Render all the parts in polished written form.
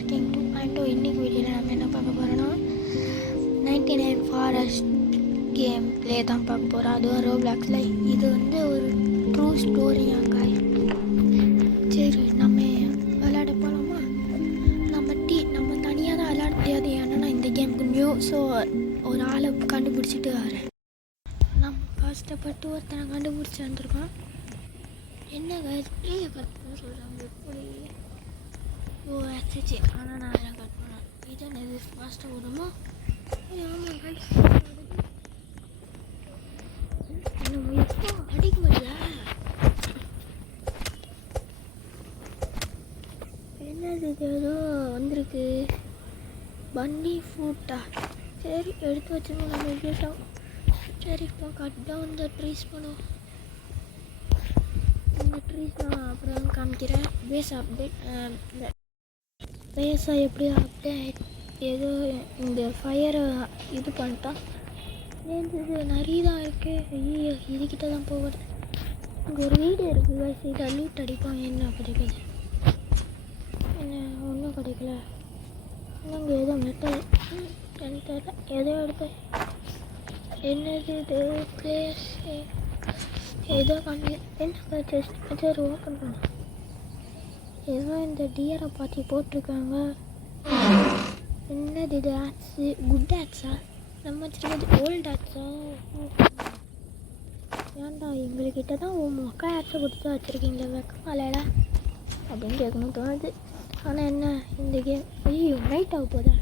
Parking 2.0. இன்றைக்கி வீடியோவில் நம்ம என்ன பார்க்க போகிறோன்னா 99 ஃபாரஸ்ட் கேம் ப்ளே தான் பார்க்க போகிறோம். அதுவும் ரோப்ளாக்ஸில். இது வந்து ஒரு ட்ரூ ஸ்டோரியாங்க. சரி நம்ம விளையாட போகலாமா? நம்ம தனியாக தான் விளையாட முடியாது, ஏன்னா இந்த கேமுக்கு நியூ. ஸோ ஒரு ஆளை கண்டுபிடிச்சிட்டு வரேன். நம்ம கஷ்டப்பட்டு ஒருத்தனை கண்டுபிடிச்சி வந்துருக்கோன். என்னங்க ப்ளேயை கற்றுன்னு சொல்கிறாங்க எப்படி? ஓ ஆச்சு. ஆனால் நான் என்ன கட் பண்ணேன். இதான் இது ஃபாஸ்ட்டாக விடுமா? ஆமாம் கைஸ், என்ன எப்போ அடிக்க முடியல. என்னது இது ஏதோ வந்திருக்கு, பன்னி ஃபுட்டா? சரி எடுத்து வச்சுருவோம் நம்ம வீட்டோம். சரி இப்போ கட் டவுன் த ட்ரீஸ் பண்ணுவோம். இந்த ட்ரீஸ் நான் அப்புறம் காமிக்கிறேன். பேஸ் அப்டேட் பேஸை எப்படி அப்டேட் ஏதோ இந்த ஃபயரை இது பண்ணிட்டான். இது நிறைய தான் இருக்குது. ஐயோ இதுக்கிட்ட தான் போகுது. இங்கே ஒரு வீடு இருக்குது வயசு. இதை லூட் அடிப்போம். என்ன கிடைக்குது? என்ன ஒன்றும் கிடைக்கல. இங்கே ஏதோ மெட்டல் எனக்கு தெரியல. ஏதோ எடுப்பேன். என்னது இது பிளேஸ் ஏதோ கம்மி. என்ன ஜஸ்ட் சரி ஓப்பன் பண்ண. ஏதோ இந்த டியரை பார்த்து போட்டிருக்காங்க. என்னது இது? Aux good hacksaw? நம்ம வச்சுருக்கிறது ஓல்டு ஆக்ஸா? ஏன்டா எங்கள்கிட்ட தான் மக்கா ஆக்ஸை கொடுத்து தான் வச்சுருக்கீங்களா? வெக்கமாலடா அப்படின்னு கேட்கணும் தோணுது. ஆனால் என்ன இந்த கேம் ஐயோ நைட் ஆக போதா?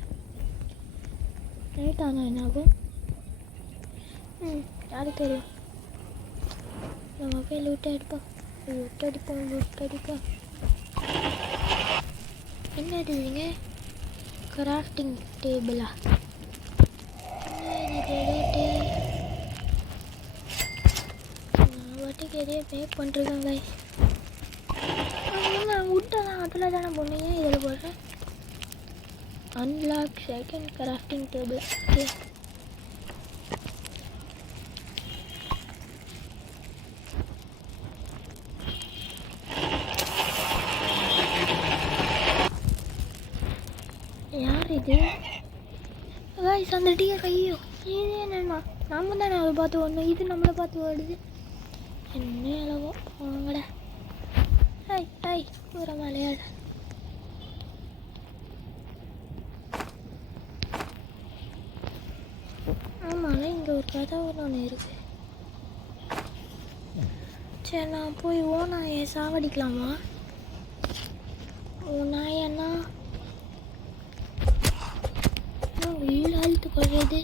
நைட் ஆனால் என்ன ஆகும்? யாருக்கு தெரியும்? நம்ம போய் லூட் அடிப்போம். என்ன இதுங்க? கிராஃப்டிங் டேபிளா? வாட்டிக்கு எதையோ மேக் பண்ணிருக்காங்க. விட்டதான் அதில் தானே பொண்ணுங்க. இதில் போடுறேன். Unlock second grafting table. Okay யார் இது? கைஸ் அந்த டியர் கையோ இது என்னன்னா நம்ம தானே அதை பார்த்து வரணும். இது நம்மளை பார்த்து வருது. என்ன அளவோ வாங்கடா. ஹாய் கூற மலையாட. ஆமாம் இங்கே ஒரு கதை ஒன்று இருக்குது. சரி நான் போய் ஓநாயை சாவடிக்கலாமா? ஓநாயன்னா இவ்வளோ அழுத்து கொள்வது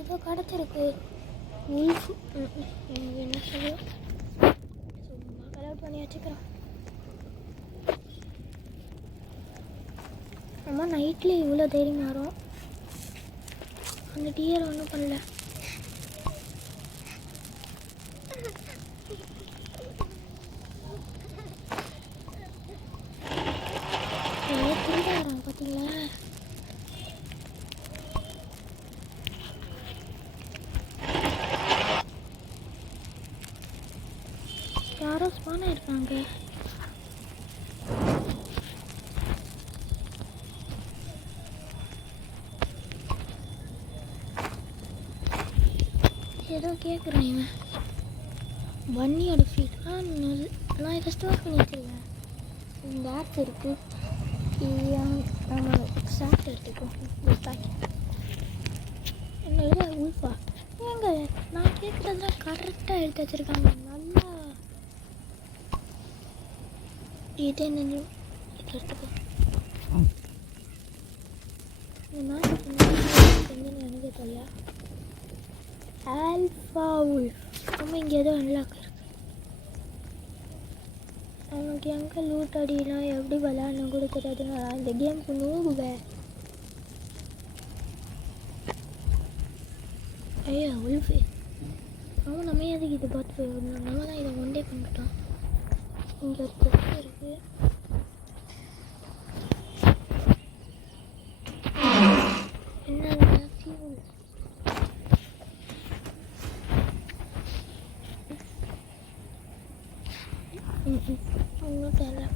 ஏதோ கிடச்சிருக்கு. உல்ஃபு என்ன சொல்லுவோம், சும்மா கலெக்ட் பண்ணி வச்சுக்கிறோம். நம்ம நைட்டில் இவ்வளோ தைரியம் வரும். அந்த டியர் ஒன்றும் பண்ணல. திருடாரான் பார்த்தீங்களா? யாரோ ஸ்பான் ஆயிருக்காங்க. ஏதோ கேட்குறேன் இவன். பன்னியோட ஃபீட். நான் இதை ஸ்டோர் பண்ணி வச்சுருக்கேன். இந்த ஆப் இருக்குது. நம்ம சாப்பிட்டு எடுத்துக்கோம். என்ன உல்ஃபா? ஏங்க நான் கேட்குறதுலாம் கரெக்டாக எடுத்து வச்சுருக்காங்க. நல்லா இது என்னன்னு இது எடுத்துக்கோ. இந்த மாதிரி எனக்கு தெரியல. Alpha wolf. நம்ம இங்கே ஏதோ அன்லாக் இருக்கு. நமக்கு எங்கே லூட் அடிலாம் எப்படி விளையாடணும் கூட தெரியாது. நான் இந்த கேமுக்கு நூறுவேன். ஐயா உல்ஃபு அவன் நம்ம எதுக்கு இதை பார்த்து போயிடணும்? நம்ம தான் இதை ஒன் டே பண்ணிட்டோம். இங்கே ஒரு செட் இருக்குது. என்ன ஃபியூல்? ஒன்றும் தெரியல.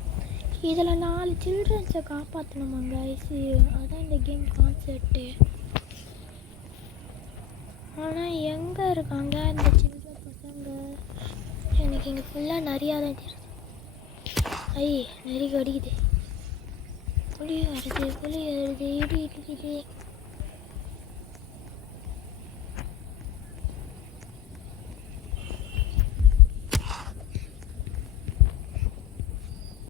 இதில் 4 சில்ட்ரன்ஸை காப்பாற்றணுமாங்க ஐசி, அதான் இந்த கேம் கான்செப்ட்டு. ஆனால் எங்கே இருக்காங்க இந்த சின்ன பசங்க? எனக்கு இங்கே ஃபுல்லாக நிறையா தான் தெரியுது. ஐ நெறி கடிக்குது, புளி வருது, புளி வருது, இடி இடிக்குது.